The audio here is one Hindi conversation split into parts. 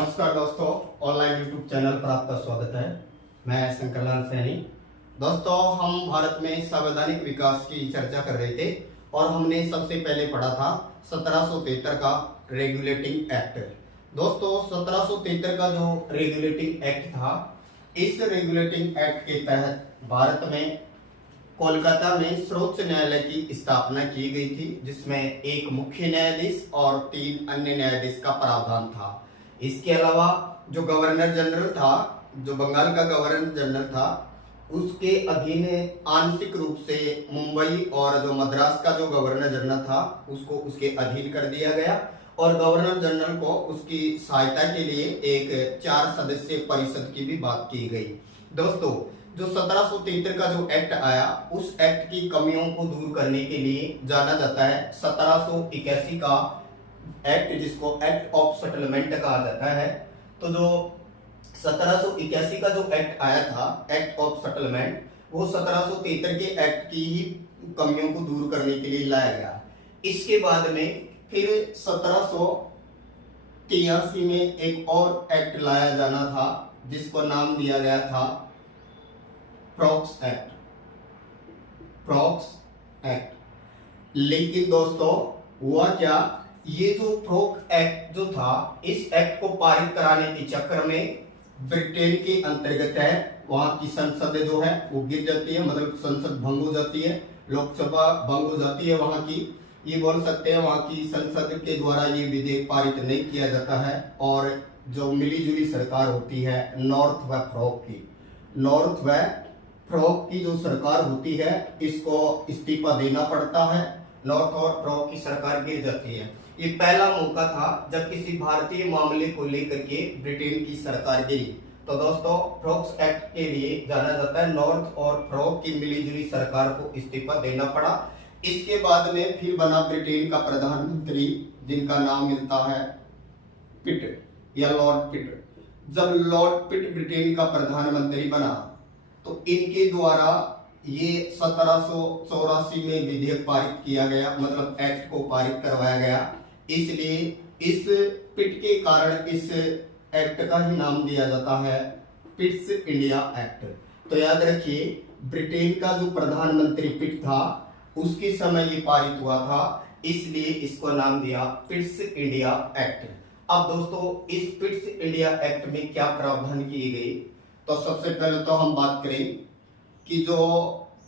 नमस्कार दोस्तों, ऑनलाइन यूट्यूब चैनल पर आपका स्वागत है। मैं शंकर लाल सैनी। दोस्तों, हम भारत में संवैधानिक विकास की चर्चा कर रहे थे और हमने सबसे पहले पढ़ा था 1773 का रेगुलेटिंग एक्ट। दोस्तों, 1773 का जो रेगुलेटिंग एक्ट था, इस रेगुलेटिंग एक्ट के तहत भारत में कोलकाता में सर्वोच्च न्यायालय की स्थापना की गई थी, जिसमें एक मुख्य न्यायाधीश और 3 अन्य न्यायाधीश का प्रावधान था। इसके अलावा जो गवर्नर जनरल था, जो बंगाल का गवर्नर जनरल था, उसके अधीन आंशिक रूप से मुंबई और जो मद्रास का जो गवर्नर जनरल था उसको उसके अधीन कर दिया गया और गवर्नर जनरल को उसकी सहायता के लिए एक 4 सदस्यीय परिषद की भी बात की गई। दोस्तों, जो 1773 का जो एक्ट आया, उस एक्ट की कमियों को दूर करने के लिए जाना जाता है 1781 का एक्ट, जिसको एक्ट ऑफ सेटलमेंट कहा जाता है। तो जो 1781 का जो एक्ट आया था, एक्ट ऑफ सेटलमेंट, वो 1773 के एक्ट की ही कमियों को दूर करने के लिए लाया गया। इसके बाद में फिर 1783 में एक और एक्ट लाया जाना था, जिसको नाम दिया गया था प्रोक्स एक्ट। प्रोक्स एक्ट। लेकिन दोस्तों, हुआ क्या, ये जो प्रोक्स एक्ट जो था, इस एक्ट को पारित कराने के चक्कर में ब्रिटेन के अंतर्गत है, वहां की संसद जो है वो गिर जाती है, मतलब संसद भंग हो जाती है, लोकसभा भंग हो जाती है वहां की। ये बोल सकते हैं वहां की संसद के द्वारा ये विधेयक पारित नहीं किया जाता है और जो मिलीजुली सरकार होती है नॉर्थ व फ्रॉक की, नॉर्थ व फ्रॉक की जो सरकार होती है, इसको इस्तीफा देना पड़ता है। नॉर्थ और फ्रॉक की सरकार गिर जाती है। ये पहला मौका था जब किसी भारतीय मामले को लेकर के ब्रिटेन की सरकार गिरी। तो दोस्तों, फ्रॉक्स एक्ट के लिए जाना जाता है नॉर्थ और फ्रॉक की मिलीजुली सरकार को इस्तीफा देना पड़ा। इसके बाद में फिर बना ब्रिटेन का प्रधानमंत्री, जिनका नाम मिलता है पिट या लॉर्ड पिट। जब लॉर्ड पिट ब्रिटेन का प्रधानमंत्री बना तो इनके द्वारा ये 1784 में विधेयक पारित किया गया, मतलब एक्ट को पारित करवाया गया। इसलिए इस पिट के कारण इस एक्ट का ही नाम दिया जाता है पिट्स इंडिया एक्ट। तो याद रखिए, ब्रिटेन का जो प्रधानमंत्री पिट था, उसके समय ये पारित हुआ था, इसलिए इसको नाम दिया पिट्स इंडिया एक्ट। अब दोस्तों, इस पिट्स इंडिया एक्ट में क्या प्रावधान किए गए, तो सबसे पहले तो हम बात करें कि जो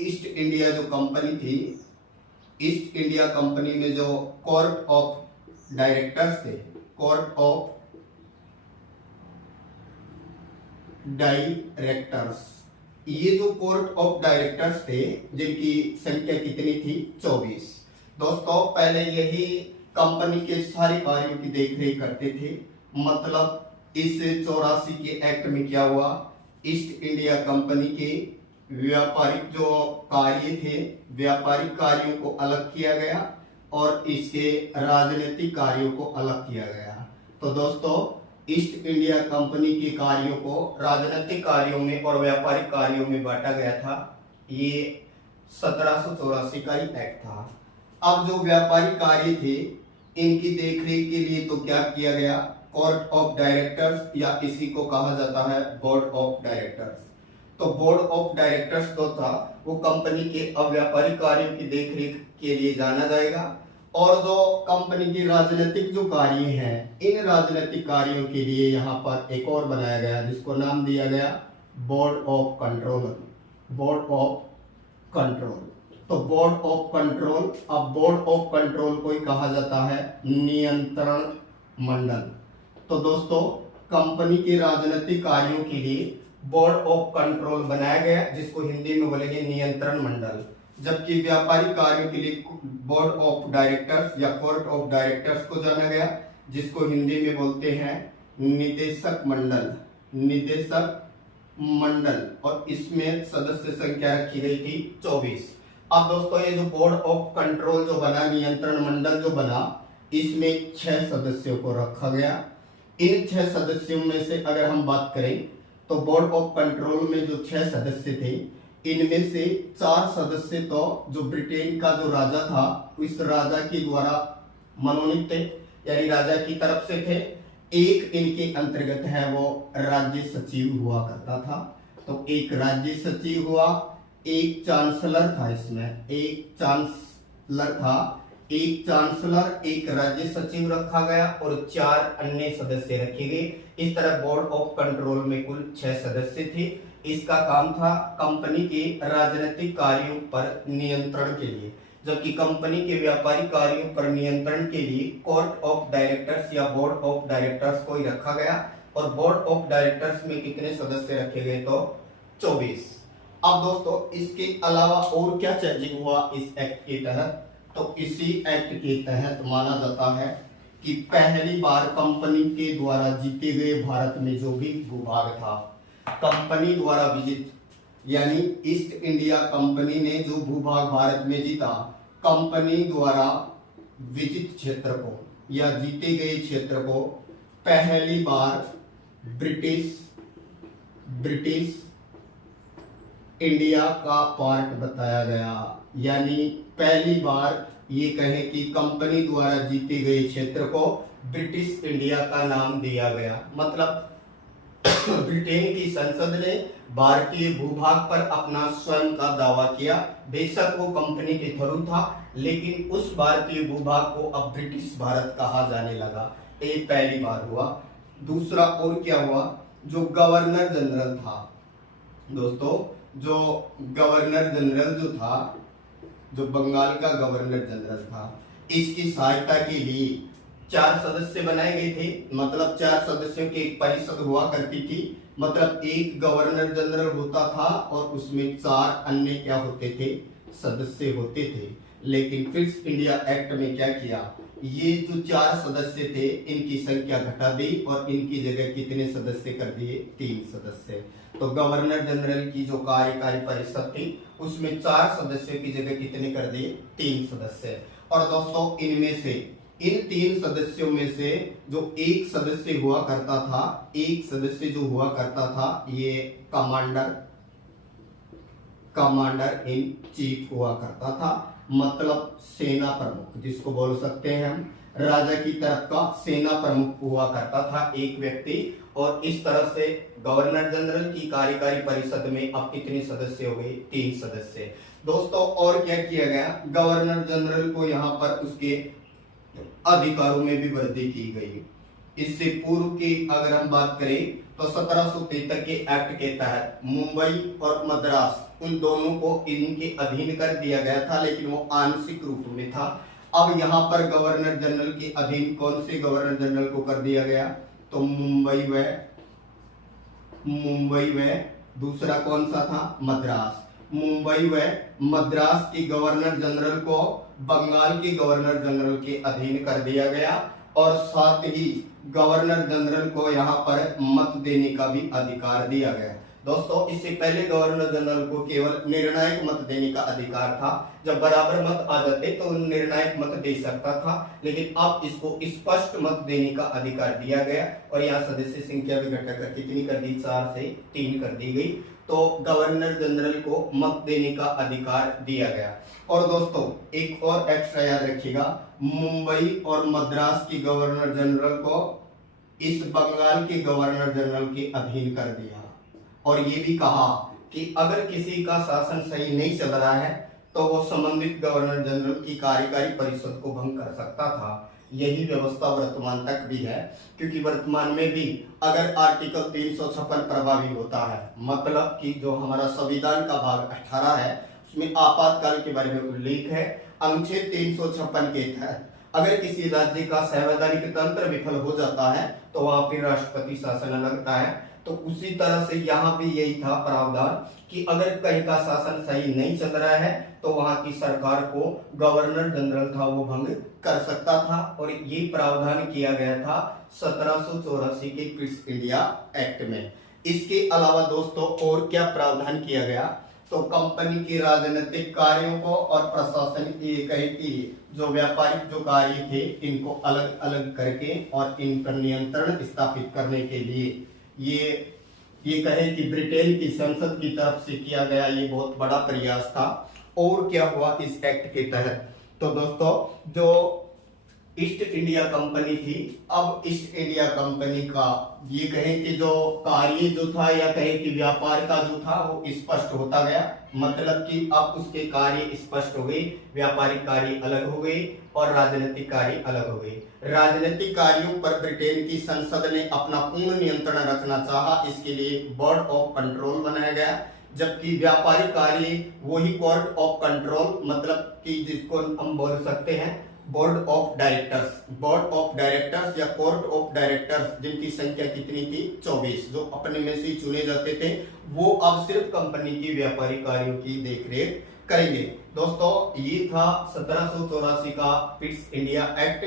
ईस्ट इंडिया जो कंपनी थी, ईस्ट इंडिया कंपनी में जो कोर्ट ऑफ डायरेक्टर्स थे, कोर्ट ऑफ डायरेक्टर्स, ये जो कोर्ट ऑफ डायरेक्टर्स थे, जिनकी संख्या कितनी थी, 24। दोस्तों, पहले यही कंपनी के सारे कार्यों की देखरेख करते थे। मतलब इस 84 के एक्ट में क्या हुआ, ईस्ट इंडिया कंपनी के व्यापारिक जो कार्य थे, व्यापारिक कार्यों को अलग किया गया और इसके राजनीतिक कार्यों को अलग किया गया। तो दोस्तों, ईस्ट इंडिया कंपनी के कार्यों को राजनीतिक कार्यों में और व्यापारिक कार्यों में बांटा गया था। ये 1784 का ही एक्ट था। अब जो व्यापारिक कार्य थे, इनकी देखरेख के लिए तो क्या किया गया, कोर्ट ऑफ डायरेक्टर्स, या इसी को कहा जाता है बोर्ड ऑफ डायरेक्टर्स। तो बोर्ड ऑफ डायरेक्टर्स तो था, वो कंपनी के अव्यापारिक कार्यों की देखरेख के लिए जाना जाएगा। और जो कंपनी की राजनीतिक जो कार्य हैं, इन राजनीतिक कार्यों के लिए यहाँ पर एक और बनाया गया, जिसको नाम दिया गया board of control. Board of control. तो बोर्ड ऑफ कंट्रोल, अब बोर्ड ऑफ कंट्रोल को ही कहा जाता है नियंत्रण मंडल। तो दोस्तों, कंपनी के राजनीतिक कार्यों के लिए बोर्ड ऑफ कंट्रोल बनाया गया, जिसको हिंदी में बोलेंगे नियंत्रण मंडल। जबकि व्यापारिक कार्यों के लिए बोर्ड ऑफ डायरेक्टर्स या कोर्ट ऑफ डायरेक्टर्स को जाना गया, जिसको हिंदी में बोलते हैं निदेशक मंडल। निदेशक मंडल, और इसमें सदस्य संख्या रखी गई थी 24। अब दोस्तों, ये जो बोर्ड ऑफ कंट्रोल जो बना, नियंत्रण मंडल जो बना, इसमें 6 सदस्यों को रखा गया। इन 6 सदस्यों में से अगर हम बात करें तो बोर्ड ऑफ कंट्रोल में जो 6 सदस्य थे, इनमें से 4 सदस्य तो जो ब्रिटेन का जो राजा था, इस राजा के द्वारा मनोनीत थे, यानी राजा की तरफ से थे। एक इनके अंतर्गत है वो राज्य सचिव हुआ करता था। तो एक राज्य सचिव हुआ, एक चांसलर था, इसमें एक चांसलर था, एक चांसलर, एक राज्य सचिव रखा गया और 4 अन्य सदस्य रखे गए। इस तरह बोर्ड ऑफ कंट्रोल में कुल 6 सदस्य थे। इसका काम था कंपनी के राजनीतिक कार्यों पर नियंत्रण के लिए, जबकि कंपनी के व्यापारिक कार्यों पर नियंत्रण के लिए कोर्ट ऑफ डायरेक्टर्स या बोर्ड ऑफ डायरेक्टर्स को ही रखा गया। और बोर्ड ऑफ डायरेक्टर्स में कितने सदस्य रखे गए? तो 24। अब दोस्तों इसके अलावा और क्या चेंजिंग हुआ इस एक्ट के तहत? तो इसी एक्ट के तहत माना जाता है कि पहली बार कंपनी के द्वारा जीते गए भारत में जो भी भूभाग था, कंपनी द्वारा विजित, यानी ईस्ट इंडिया कंपनी ने जो भूभाग भारत में जीता, कंपनी द्वारा विजित क्षेत्र को या जीते गए क्षेत्र को पहली बार ब्रिटिश इंडिया का पार्ट बताया गया। यानी पहली बार ये कहें कि कंपनी द्वारा जीते गए क्षेत्र को ब्रिटिश इंडिया का नाम दिया गया। मतलब ब्रिटेन की संसद ने भारतीय भूभाग पर अपना स्वयं का दावा किया। बेशक वो कंपनी के थ्रू था, लेकिन उस भारतीय भूभाग को अब ब्रिटिश भारत कहा जाने लगा। ये पहली बार हुआ। दूसरा और क्या हुआ? जो गवर्नर जनरल था दोस्तों, जो गवर्नर जनरल जो था, जो बंगाल का गवर्नर जनरल था, इसकी सहायता के लिए 4 सदस्य बनाए गए थे। मतलब 4 सदस्यों की एक परिषद हुआ करती थी। मतलब एक गवर्नर जनरल होता था और उसमें 4 अन्य क्या होते थे? सदस्य होते थे। लेकिन फिर इंडिया एक्ट में क्या किया? ये जो 4 सदस्य थे इनकी संख्या घटा दी और इनकी जगह कितने सदस्य कर दिए? 3 सदस्य। तो गवर्नर जनरल की जो कार्यकारी परिषद थी उसमें 4 सदस्यों की जगह कितने कर दिए? 3 सदस्य। और दोस्तों इनमें से, इन 3 सदस्यों में से जो एक सदस्य हुआ करता था, एक सदस्य जो हुआ करता था, ये कमांडर इन चीफ हुआ करता था। मतलब सेना प्रमुख जिसको बोल सकते हैं हम, राजा की तरफ का सेना प्रमुख हुआ करता था एक व्यक्ति। और इस तरह से गवर्नर जनरल की कार्यकारी परिषद में अब कितने सदस्य हो गए? 3 सदस्य। दोस्तों और क्या किया गया? गवर्नर जनरल को यहाँ पर उसके अधिकारों में भी वृद्धि की गई। इससे पूर्व की अगर हम बात करें तो 1773 के एक्ट के तहत मुंबई और मद्रास उन दोनों को इनके अधीन कर दिया गया था, लेकिन वो आंशिक रूप में था। अब यहाँ पर गवर्नर जनरल के अधीन कौन से गवर्नर जनरल को कर दिया गया? तो मुंबई व दूसरा कौन सा था? मद्रास। मुंबई व मद्रास की गवर्नर जनरल को बंगाल के गवर्नर जनरल के अधीन कर दिया गया। और साथ ही गवर्नर जनरल को यहाँ पर मत देने का भी अधिकार दिया गया। दोस्तों इससे पहले गवर्नर जनरल को केवल निर्णायक मत देने का अधिकार था। जब बराबर मत आ जाते तो निर्णायक मत दे सकता था, लेकिन अब इसको स्पष्ट मत देने का अधिकार दिया गया। और यहाँ सदस्य संख्या भी घटाकर कितनी कर दी? 4 से 3 कर दी गई। तो गवर्नर जनरल को मत देने का अधिकार दिया गया। और दोस्तों एक और एक्स्ट्रा याद रखिएगा, मुंबई और मद्रास की गवर्नर जनरल को इस बंगाल के गवर्नर जनरल के अधीन कर दिया। और ये भी कहा कि अगर किसी का शासन सही नहीं चल रहा है तो वो संबंधित गवर्नर जनरल की कार्यकारी परिषद को भंग कर सकता था। यही व्यवस्था वर्तमान तक भी है, क्योंकि वर्तमान में भी अगर आर्टिकल 356 प्रभावी होता है, मतलब कि जो हमारा संविधान का भाग 18 है उसमें आपातकाल के बारे में उल्लेख है। अनुच्छेद 356 के तहत अगर किसी राज्य का संवैधानिक तंत्र विफल हो जाता है तो वहां पर राष्ट्रपति शासन लगता है। तो उसी तरह से यहाँ भी यही था प्रावधान कि अगर कहीं का शासन सही नहीं चल रहा है तो वहां की सरकार को गवर्नर जनरल था वो भंग कर सकता था। और ये प्रावधान किया गया था 1784 के क्विट्स इंडिया एक्ट में। इसके अलावा दोस्तों और क्या प्रावधान किया गया? तो कंपनी के राजनीतिक कार्यों को और प्रशासन की कहे कि जो व्यापारिक जो कार्य थे इनको अलग अलग करके और इन पर नियंत्रण स्थापित करने के लिए ये कहे कि ब्रिटेन की संसद की तरफ से किया गया ये बहुत बड़ा प्रयास था। और क्या हुआ इस एक्ट के तहत? तो दोस्तों जो ईस्ट इंडिया कंपनी थी। अब ईस्ट इंडिया कंपनी का ये कहें कि जो कार्य जो था या कहें कि व्यापार का जो था वो स्पष्ट होता गया, मतलब कि अब उसके कार्य स्पष्ट हो गए, व्यापारिक कार्य अलग हो गए और राजनीतिक कार्य अलग हो गए। राजनीतिक कार्यों पर ब्रिटेन की संसद ने अपना पूर्ण नियंत्रण रखना चाहा, इसके लिए बोर्ड ऑफ कंट्रोल बनाया गया, जबकि व्यापारिक कार्य वही कोर्ट ऑफ कंट्रोल, मतलब कि जिसको हम बोल सकते हैं board of directors, board of directors या कोर्ट ऑफ डायरेक्टर्स, जिनकी संख्या कितनी थी 24, जो अपने में से चुने जाते थे, वो अब सिर्फ कंपनी की व्यापारिक कार्यों की देखरेख करेंगे। दोस्तों ये था 1784 का पिट्स इंडिया एक्ट।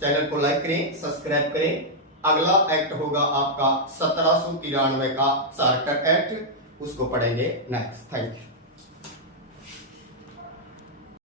चैनल को लाइक करें, सब्सक्राइब करें। अगला एक्ट होगा आपका 1793 का चार्टर एक्ट, उसको पढ़ेंगे नेक्स्ट। Thank you.